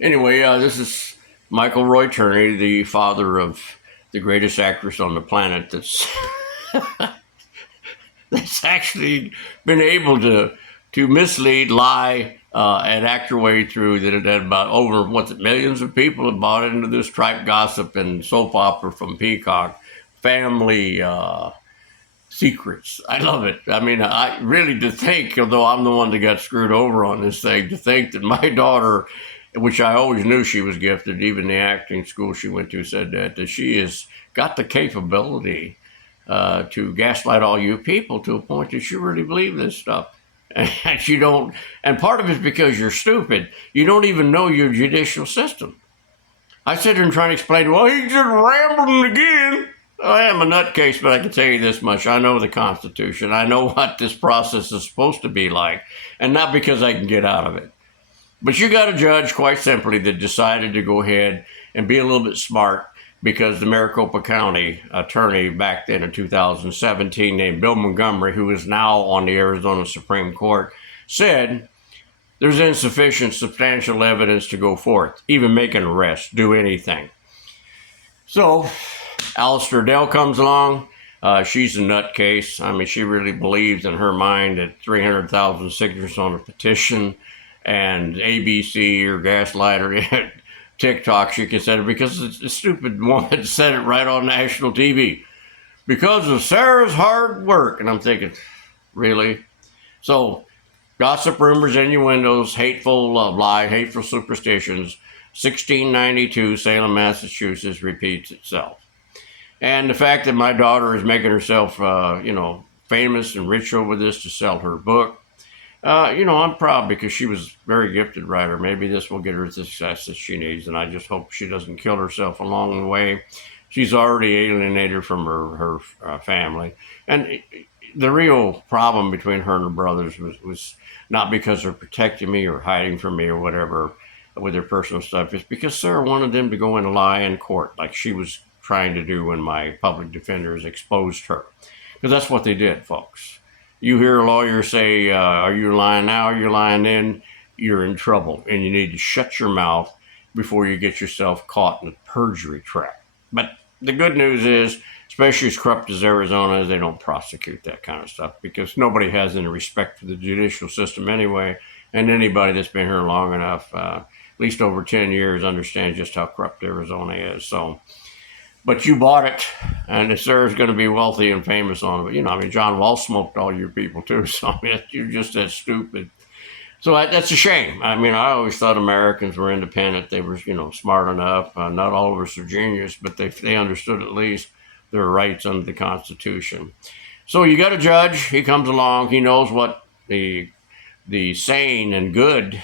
Anyway, this is Michael Roy Turney, the father of the greatest actress on the planet that's actually been able to mislead, lie, and act her way through that about over what's it, millions of people have bought into this tripe gossip and soap opera from Peacock, family secrets. I love it. I mean, I really to think, although I'm the one that got screwed over on this thing, to think that my daughter, which I always knew she was gifted, even the acting school she went to said that she has got the capability to gaslight all you people to a point that you really believe this stuff. And you don't, and part of it's because you're stupid. You don't even know your judicial system. I sit here and try to explain, well, he's just rambling again. I am a nutcase, but I can tell you this much. I know the Constitution. I know what this process is supposed to be like, and not because I can get out of it. But you got a judge, quite simply, that decided to go ahead and be a little bit smart because the Maricopa County attorney back then in 2017 named Bill Montgomery, who is now on the Arizona Supreme Court, said there's insufficient substantial evidence to go forth, even make an arrest, do anything. So Alistair Dell comes along. She's a nutcase. I mean, she really believes in her mind that 300,000 signatures on a petition and ABC or Gaslight or TikTok, she can say it because it's a stupid woman said it right on national TV. Because of Sarah's hard work. And I'm thinking, really? So, gossip, rumors, innuendos, hateful lie, hateful superstitions. 1692, Salem, Massachusetts repeats itself. And the fact that my daughter is making herself, famous and rich over this to sell her book, I'm proud because she was a very gifted writer. Maybe this will get her the success that she needs, and I just hope she doesn't kill herself along the way. She's already alienated from her family. And the real problem between her and her brothers was not because they're protecting me or hiding from me or whatever with their personal stuff. It's because Sarah wanted them to go and lie in court like she was trying to do when my public defenders exposed her. Because that's what they did, folks. You hear a lawyer say, are you lying now? Are you lying then? You're in trouble, and you need to shut your mouth before you get yourself caught in a perjury trap. But the good news is, especially as corrupt as Arizona is, they don't prosecute that kind of stuff because nobody has any respect for the judicial system anyway. And anybody that's been here long enough, at least over 10 years, understands just how corrupt Arizona is. So, but you bought it, and Sarah's going to be wealthy and famous on it. John Wall smoked all your people too. So, you're just that stupid. So that's a shame. I always thought Americans were independent. They were, smart enough. Not all of us are genius, but they understood at least their rights under the Constitution. So you got a judge. He comes along. He knows what the sane and good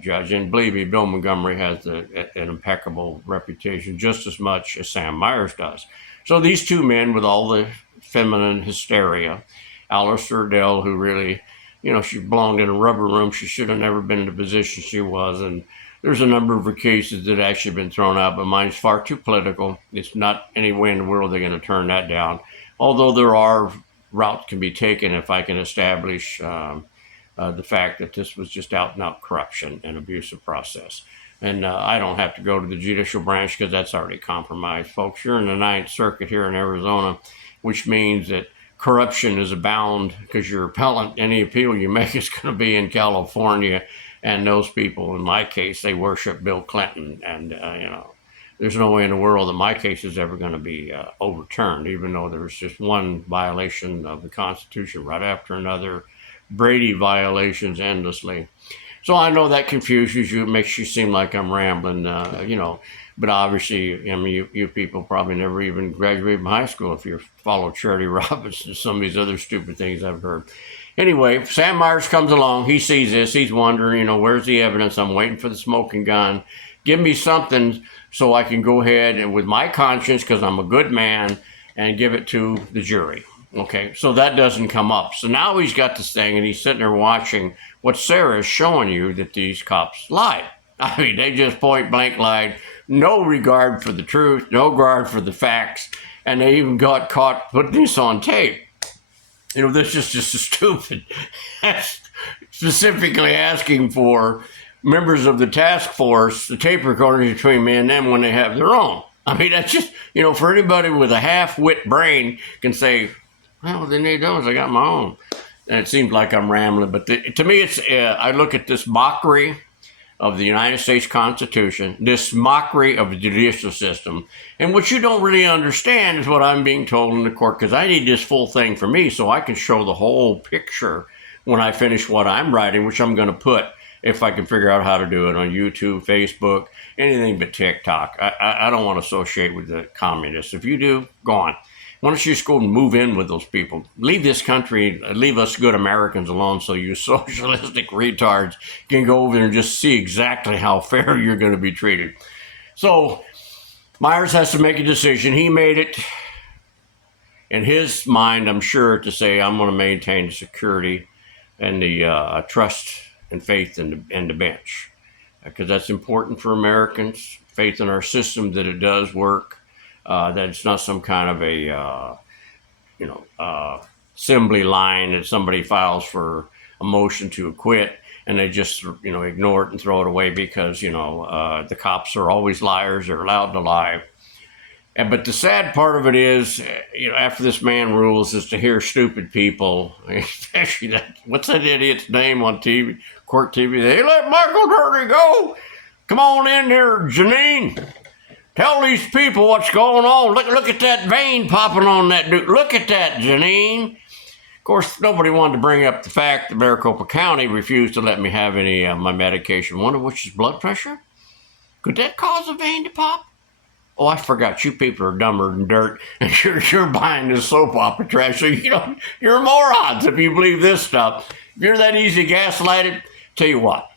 judge, and believe me, Bill Montgomery has an impeccable reputation just as much as Sam Myers does. So these two men with all the feminine hysteria, Alistair Dell, who really, she belonged in a rubber room. She should have never been in the position she was. And there's a number of her cases that actually been thrown out, but mine's far too political. It's not any way in the world they're going to turn that down. Although there are routes can be taken if I can establish the fact that this was just out and out corruption and abusive process. And I don't have to go to the judicial branch because that's already compromised, folks. You're in the Ninth Circuit here in Arizona, which means that corruption is abound because you're appellant. Any appeal you make is going to be in California. And those people, in my case, they worship Bill Clinton. And, there's no way in the world that my case is ever going to be overturned, even though there's just one violation of the Constitution right after another. Brady violations endlessly. So I know that confuses you. It makes you seem like I'm rambling, But obviously, you people probably never even graduated from high school if you follow Charity Robinson and some of these other stupid things I've heard. Anyway, Sam Myers comes along. He sees this. He's wondering, where's the evidence? I'm waiting for the smoking gun. Give me something so I can go ahead and with my conscience, because I'm a good man, and give it to the jury. Okay, so that doesn't come up. So now he's got this thing, and he's sitting there watching what Sarah is showing you that these cops lied. They just point blank lied. No regard for the truth, no regard for the facts, and they even got caught putting this on tape. This is just stupid. Specifically asking for members of the task force the tape recorders between me and them when they have their own. I mean, that's just, for anybody with a half-wit brain can say, well, they need those. I got my own. And it seems like I'm rambling, but to me, it's I look at this mockery of the United States Constitution, this mockery of the judicial system, and what you don't really understand is what I'm being told in the court, because I need this full thing for me so I can show the whole picture when I finish what I'm writing, which I'm going to put, if I can figure out how to do it, on YouTube, Facebook, anything but TikTok. I don't want to associate with the communists. If you do, go on. Why don't you just go and move in with those people? Leave this country, leave us good Americans alone so you socialistic retards can go over there and just see exactly how fair you're going to be treated. So Myers has to make a decision. He made it in his mind, I'm sure, to say, I'm going to maintain the security and the trust and faith in the bench, because that's important for Americans, faith in our system that it does work. That it's not some kind of a, assembly line that somebody files for a motion to acquit and they just, ignore it and throw it away because, the cops are always liars. They're allowed to lie. But the sad part of it is, after this man rules, is to hear stupid people, especially what's that idiot's name on TV, court TV? They let Michael Dirty go. Come on in there, Janine. Tell these people what's going on. Look at that vein popping on that dude. Look at that, Janine. Of course, nobody wanted to bring up the fact that Maricopa County refused to let me have any of my medication, one of which is blood pressure. Could that cause a vein to pop? Oh, I forgot. You people are dumber than dirt, and you're buying this soap opera trash. So, you're morons if you believe this stuff. If you're that easy gaslighted, tell you what.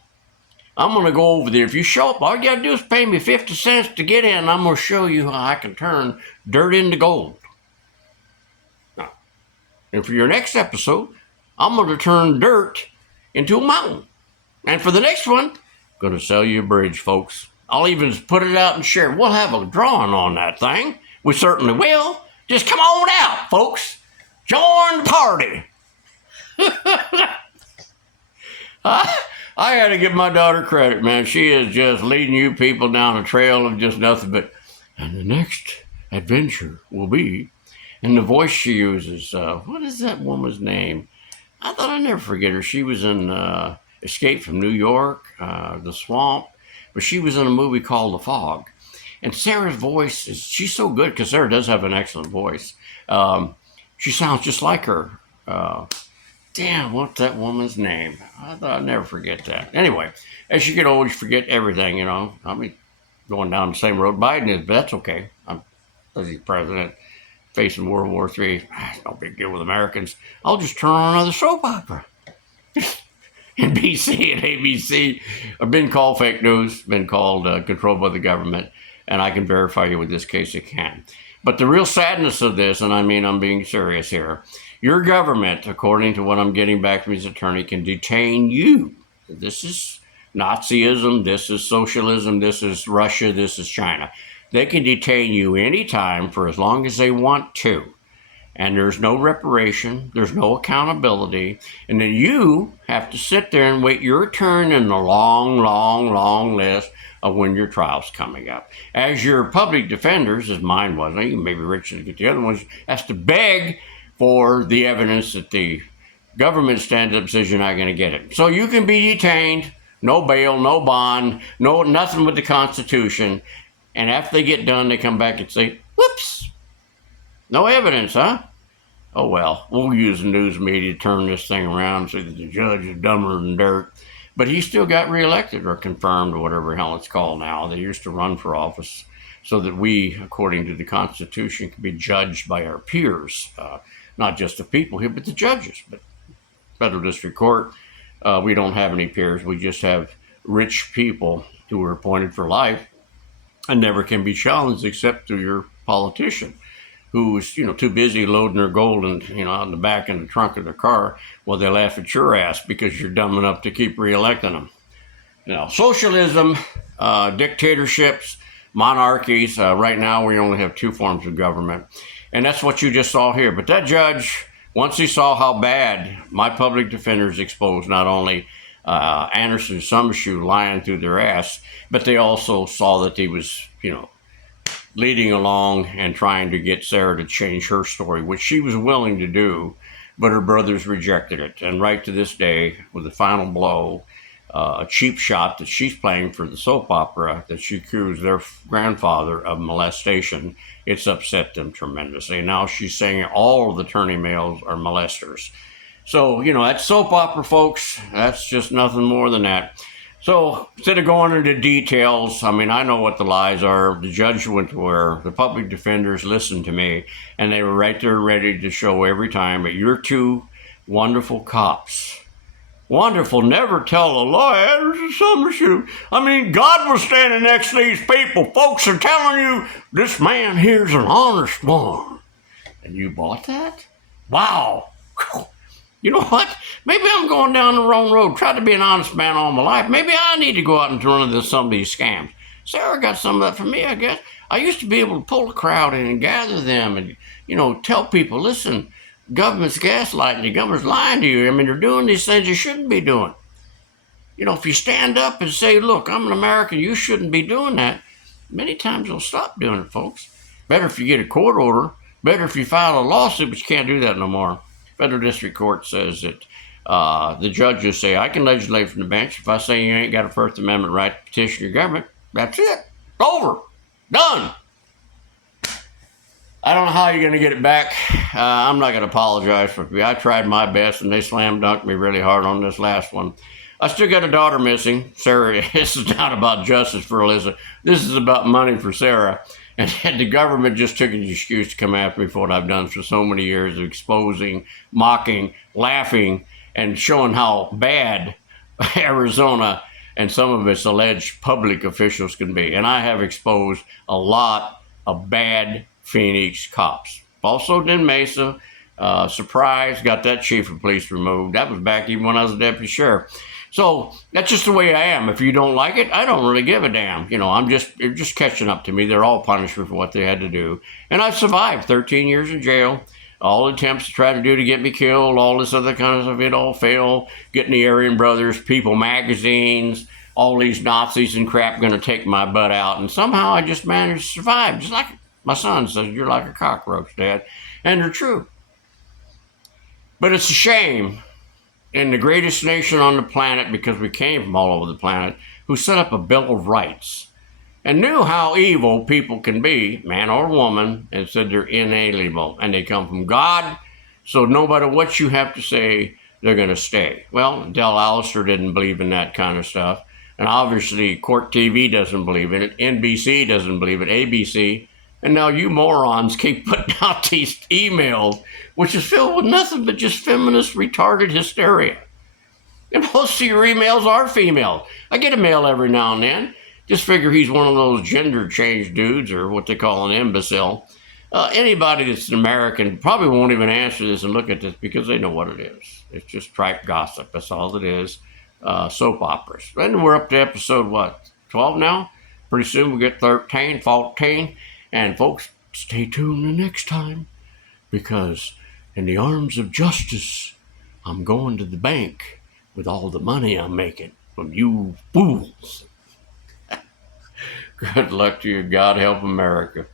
I'm going to go over there. If you show up, all you got to do is pay me 50 cents to get in, and I'm going to show you how I can turn dirt into gold. Now, and for your next episode, I'm going to turn dirt into a mountain. And for the next one, I'm going to sell you a bridge, folks. I'll even put it out and share. We'll have a drawing on that thing. We certainly will. Just come on out, folks. Join the party. I got to give my daughter credit, man. She is just leading you people down a trail of just nothing but, and the next adventure will be, and the voice she uses, what is that woman's name? I thought I'd never forget her. She was in Escape from New York, The Swamp, but she was in a movie called The Fog. And Sarah's voice, she's so good, because Sarah does have an excellent voice. She sounds just like her. Damn, what's that woman's name? I thought I'd never forget that. Anyway, as you get old, you forget everything, I mean, going down the same road Biden is, but that's okay. As he's president, facing World War III. It's no big deal with Americans. I'll just turn on another soap opera. NBC and ABC have been called fake news, been called controlled by the government, and I can verify you with this case, it can. But the real sadness of this, and I mean I'm being serious here, your government, according to what I'm getting back from his attorney, can detain you. This is Nazism, this is socialism, this is Russia, this is China. They can detain you anytime for as long as they want to. And there's no reparation, there's no accountability, and then you have to sit there and wait your turn in the long list of when your trial's coming up. As your public defenders, as mine was, you may be rich to get the other ones, has to beg for the evidence that the government stands up and says you're not going to get it. So you can be detained, no bail, no bond, nothing with the Constitution, and after they get done, they come back and say, whoops, no evidence, huh? Oh, well, we'll use the news media to turn this thing around so that the judge is dumber than dirt. But he still got reelected or confirmed or whatever the hell it's called now. They used to run for office so that we, according to the Constitution, can be judged by our peers, not just the people here, but the judges. But Federal District Court, we don't have any peers. We just have rich people who are appointed for life and never can be challenged except through your politician, who's, too busy loading their gold and, out in the back in the trunk of their car while they laugh at your ass because you're dumb enough to keep reelecting them. Socialism, dictatorships, monarchies, right now we only have two forms of government. And that's what you just saw here. But that judge, once he saw how bad my public defenders exposed not only Anderson Summershoe lying through their ass, but they also saw that he was, leading along and trying to get Sarah to change her story, which she was willing to do, but her brothers rejected it. And right to this day, with the final blow, a cheap shot that she's playing for the soap opera that she accused their grandfather of molestation, it's upset them tremendously. Now she's saying all of the attorney males are molesters. So, that's soap opera, folks. That's just nothing more than that. So instead of going into details, I mean, I know what the lies are. The judge went to where the public defenders listened to me, and they were right there ready to show every time that you're two wonderful cops. Wonderful, never tell a lie, Anderson Summershoe. I mean, God was standing next to these people. Folks are telling you this man here's an honest one. And you bought that? Wow. You know what? Maybe I'm going down the wrong road. Tried to be an honest man all my life. Maybe I need to go out and run into some of these scams. Sarah got some of that from me, I guess. I used to be able to pull a crowd in and gather them and, tell people, listen, government's gaslighting you. Government's lying to you. I mean, they're doing these things you shouldn't be doing. If you stand up and say, look, I'm an American, you shouldn't be doing that, many times they'll stop doing it, folks. Better if you get a court order. Better if you file a lawsuit, but you can't do that no more. Federal District Court says that the judges say, I can legislate from the bench. If I say you ain't got a First Amendment right to petition your government, that's it. Over. Done. I don't know how you're going to get it back. I'm not going to apologize for it. I tried my best, and they slam dunked me really hard on this last one. I still got a daughter missing. Sarah, this is not about justice for Alyssa. This is about money for Sarah. And the government just took an excuse to come after me for what I've done for so many years of exposing, mocking, laughing, and showing how bad Arizona and some of its alleged public officials can be. And I have exposed a lot of bad Phoenix cops. Also in Mesa, Surprise, got that chief of police removed. That was back even when I was a deputy sheriff. So that's just the way I am. If you don't like it, I don't really give a damn. You're just catching up to me. They're all punishment for what they had to do. And I've survived 13 years in jail. All attempts to try to do to get me killed, all this other kind of stuff, it all failed. Getting the Aryan Brothers, People magazines, all these Nazis and crap going to take my butt out. And somehow I just managed to survive. Just like my son says, you're like a cockroach, Dad. And they're true. But it's a shame in the greatest nation on the planet, because we came from all over the planet, who set up a Bill of Rights and knew how evil people can be, man or woman, and said they're inalienable and they come from God, so no matter what you have to say, they're going to stay. Well, Del Alistair didn't believe in that kind of stuff, and obviously Court TV doesn't believe in it, NBC doesn't believe it, ABC, and now you morons keep putting out these emails, which is filled with nothing but just feminist, retarded hysteria. And most of your emails are female. I get a mail every now and then. Just figure he's one of those gender change dudes, or what they call an imbecile. Anybody that's an American probably won't even answer this and look at this because they know what it is. It's just tripe gossip. That's all it is. Soap operas. And we're up to episode, 12 now? Pretty soon we'll get 13, 14. And folks, stay tuned the next time, because in the arms of justice, I'm going to the bank with all the money I'm making from you fools. Good luck to you. God help America.